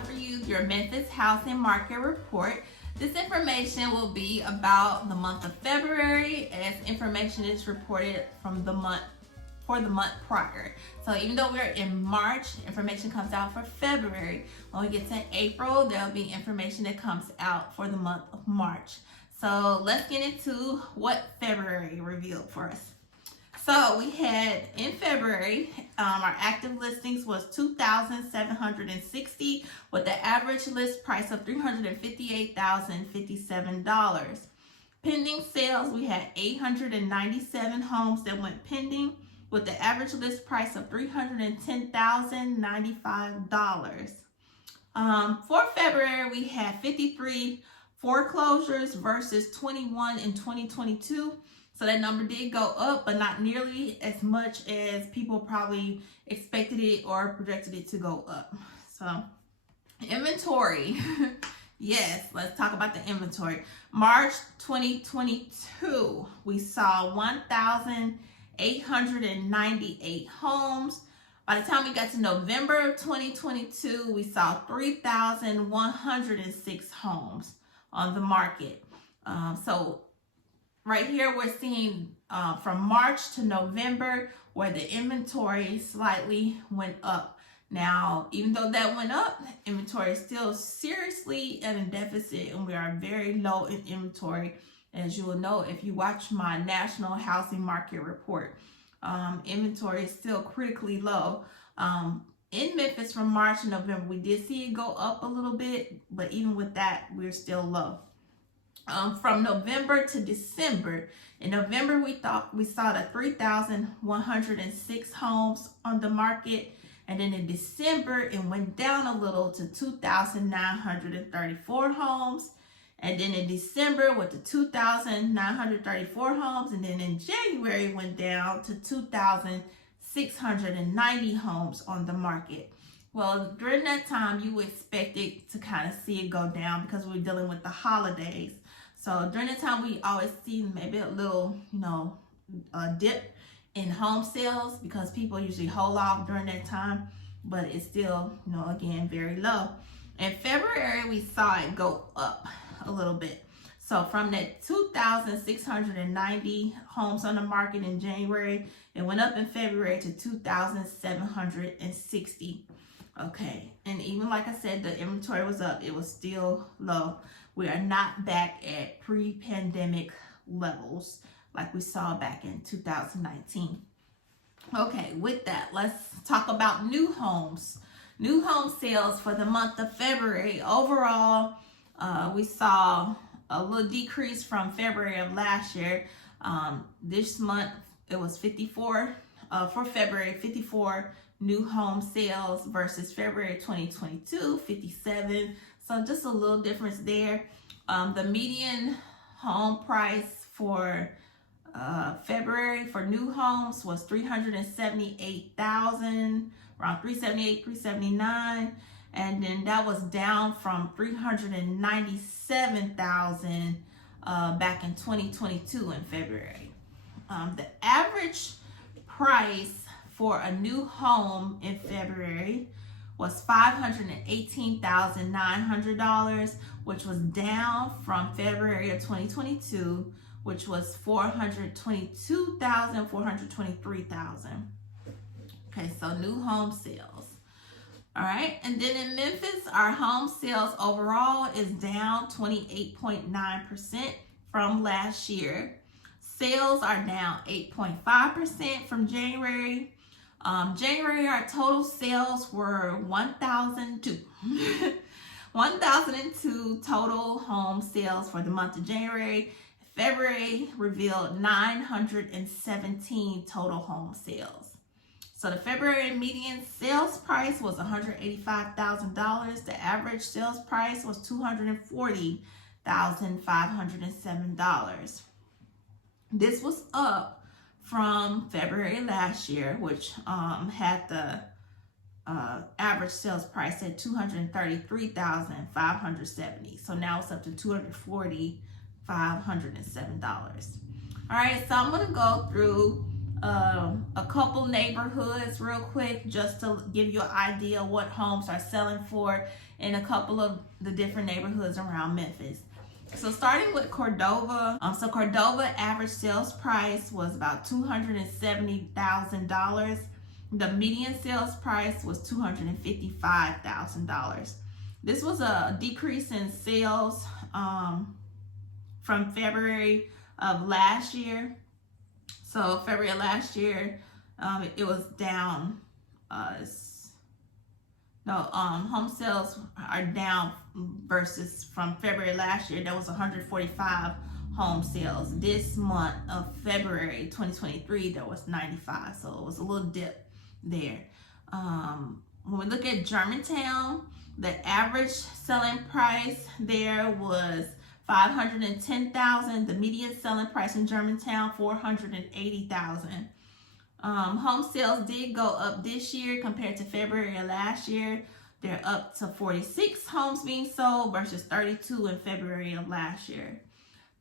have for you your Memphis Housing Market Report. This information will be about the month of February, as information is reported from the month prior. So even though we're in March, information comes out for February. When we get to April, there'll be information that comes out for the month of March. So let's get into what February revealed for us. So we had in February, our active listings was 2,760 with the average list price of $358,057. Pending sales, we had 897 homes that went pending with the average list price of $310,095. For February, we had 53 foreclosures versus 21 in 2022. So that number did go up, but not nearly as much as people probably expected it or projected it to go up. So inventory. Yes, let's talk about the inventory. March 2022, we saw 1,898 homes. By the time we got to November of 2022, we saw 3,106 homes on the market. So right here, we're seeing from March to November where the inventory slightly went up. Now, even though that went up, inventory is still seriously at a deficit, and we are very low in inventory. As you will know, if you watch my national housing market report, inventory is still critically low. In Memphis from March and November, we did see it go up a little bit, but even with that, we're still low. From November to December, in November we saw the 3,106 homes on the market, and then in December it went down a little to 2,934 homes, and then in December with the 2,934 homes, and then in January it went down to 2,690 homes on the market. Well, during that time you would expect it to kind of see it go down because we're dealing with the holidays. So during the time we always see maybe a little, dip in home sales because people usually hold off during that time, but it's still, again, very low. In February, we saw it go up a little bit. So from that 2,690 homes on the market in January, it went up in February to 2,760. Okay, and even like I said, the inventory was up. It was still low. We are not back at pre-pandemic levels like we saw back in 2019. Okay, with that, let's talk about new homes. New home sales for the month of February. Overall, we saw a little decrease from February of last year. This month, it was 54. For February, 54 new home sales versus February 2022, 57. So just a little difference there. The median home price for February for new homes was $378,000, around $378, $379, and then that was down from $397,000 back in 2022 in February. The average price for a new home in February was $518,900, which was down from February of 2022, which was $423,000. Okay, so new home sales. All right, and then in Memphis, our home sales overall is down 28.9% from last year. Sales are down 8.5% from January. January, our total sales were 1,002. 1,002 total home sales for the month of January. February revealed 917 total home sales. So the February median sales price was $185,000. The average sales price was $240,507. This was up from February last year, which had the average sales price at $233,570. So now it's up to $240,507. All right, so I'm going to go through a couple neighborhoods real quick, just to give you an idea what homes are selling for in a couple of the different neighborhoods around Memphis. So starting with Cordova, so Cordova average sales price was about $270,000. The median sales price was $255,000. This was a decrease in sales from February of last year. So February of last year, it was down. Home sales are down versus from February last year. There was 145 home sales. This month of February 2023, there was 95. So it was a little dip there. When we look at Germantown, the average selling price there was $510,000. The median selling price in Germantown, $480,000. Home sales did go up this year compared to February of last year. They're up to 46 homes being sold versus 32 in February of last year.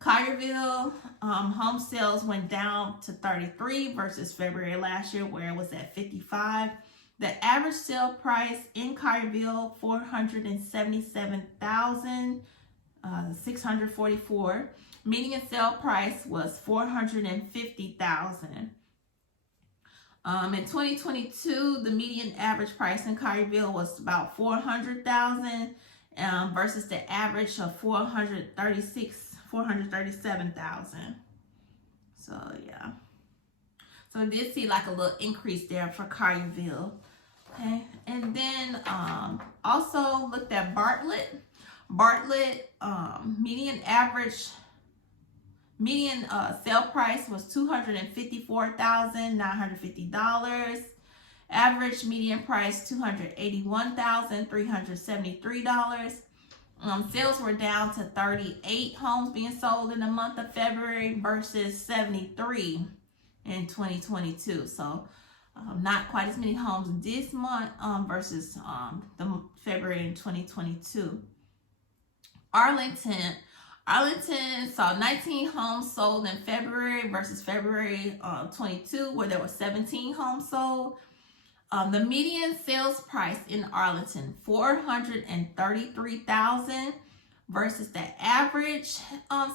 Collierville, home sales went down to 33 versus February last year, where it was at 55. The average sale price in Collierville, $477,644. Median sale price was $450,000. In 2022, the median average price in Collierville was about $400,000 versus the average of $437,000. So yeah, so we did see like a little increase there for Collierville. Okay, and then also looked at Bartlett. Bartlett median sale price was $254,950. Average median price $281,373. Sales were down to 38 homes being sold in the month of February versus 73 in 2022. So not quite as many homes this month versus the February in 2022. Arlington saw 19 homes sold in February versus February 22, where there were 17 homes sold. The median sales price in Arlington, $433,000 versus the average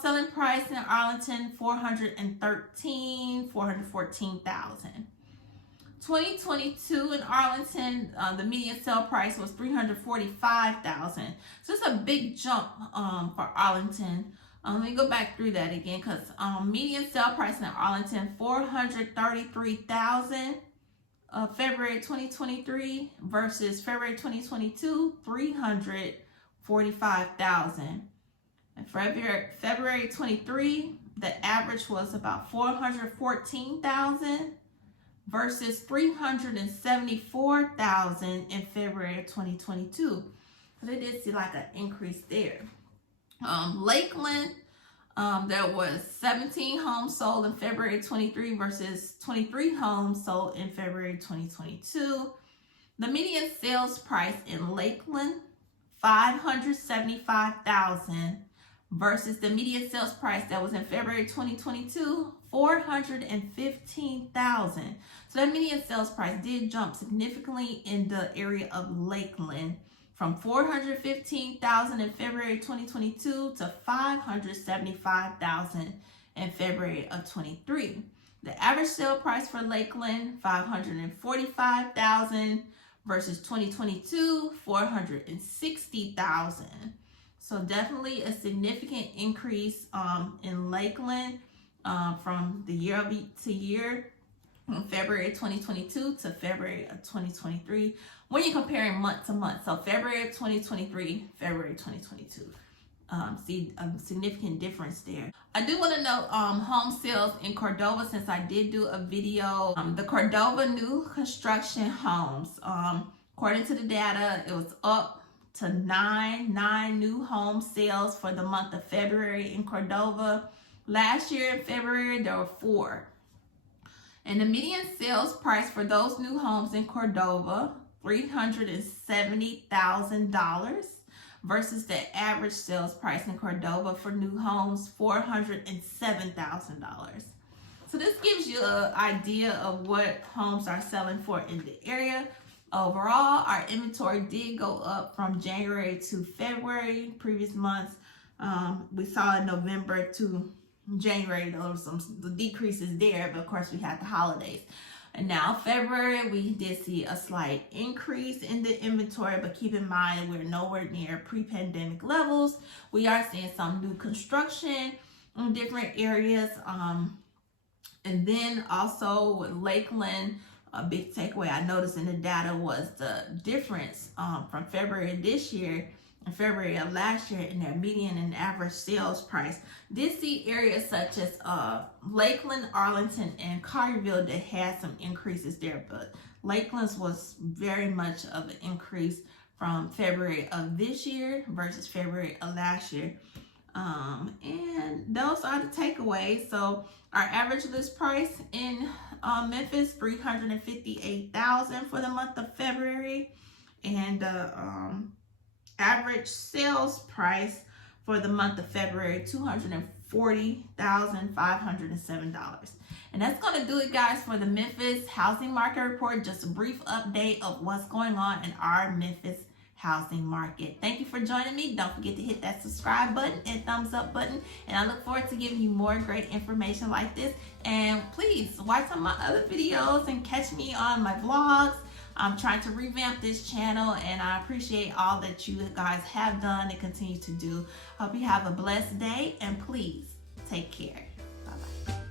selling price in Arlington, $414,000. 2022 in Arlington, the median sale price was $345,000. So it's a big jump for Arlington. Let me go back through that again, because median sale price in Arlington, $433,000 February 2023 versus February 2022, $345,000. And February 23, the average was about $414,000. versus $374,000 in February of 2022. So they did see like an increase there. Lakeland, there was 17 homes sold in February 23 versus 23 homes sold in February 2022. The median sales price in Lakeland, $575,000 versus the median sales price that was in February 2022, $415,000. So that median sales price did jump significantly in the area of Lakeland from $415,000 in February 2022 to $575,000 in February of 23. The average sale price for Lakeland, $545,000 versus 2022, $460,000. So definitely a significant increase in Lakeland from the year to year, from February 2022 to February of 2023, when you're comparing month to month. So February of 2023, February 2022. See a significant difference there. I do want to note home sales in Cordova, since I did do a video. The Cordova new construction homes, according to the data, it was up to nine new home sales for the month of February in Cordova. Last year in February, there were 4. And the median sales price for those new homes in Cordova, $370,000 versus the average sales price in Cordova for new homes, $407,000. So this gives you an idea of what homes are selling for in the area. Overall, our inventory did go up from January to February, previous months. We saw in November to January, there was some decreases there, but of course we had the holidays. And now February, we did see a slight increase in the inventory, but keep in mind we're nowhere near pre-pandemic levels. We are seeing some new construction in different areas. And then also with Lakeland, a big takeaway I noticed in the data was the difference from February of this year and February of last year in their median and average sales price. Did see areas such as Lakeland, Arlington, and Carterville that had some increases there, but Lakeland's was very much of an increase from February of this year versus February of last year. And those are the takeaways. So our average list price in Memphis, $358,000 for the month of February, and average sales price for the month of February, $240,507. And that's going to do it, guys, for the Memphis Housing Market Report. Just a brief update of what's going on in our Memphis housing market. Thank you for joining me. Don't forget to hit that subscribe button and thumbs up button. And I look forward to giving you more great information like this. And please watch some of my other videos and catch me on my vlogs. I'm trying to revamp this channel, and I appreciate all that you guys have done and continue to do. Hope you have a blessed day, and please take care. Bye-bye.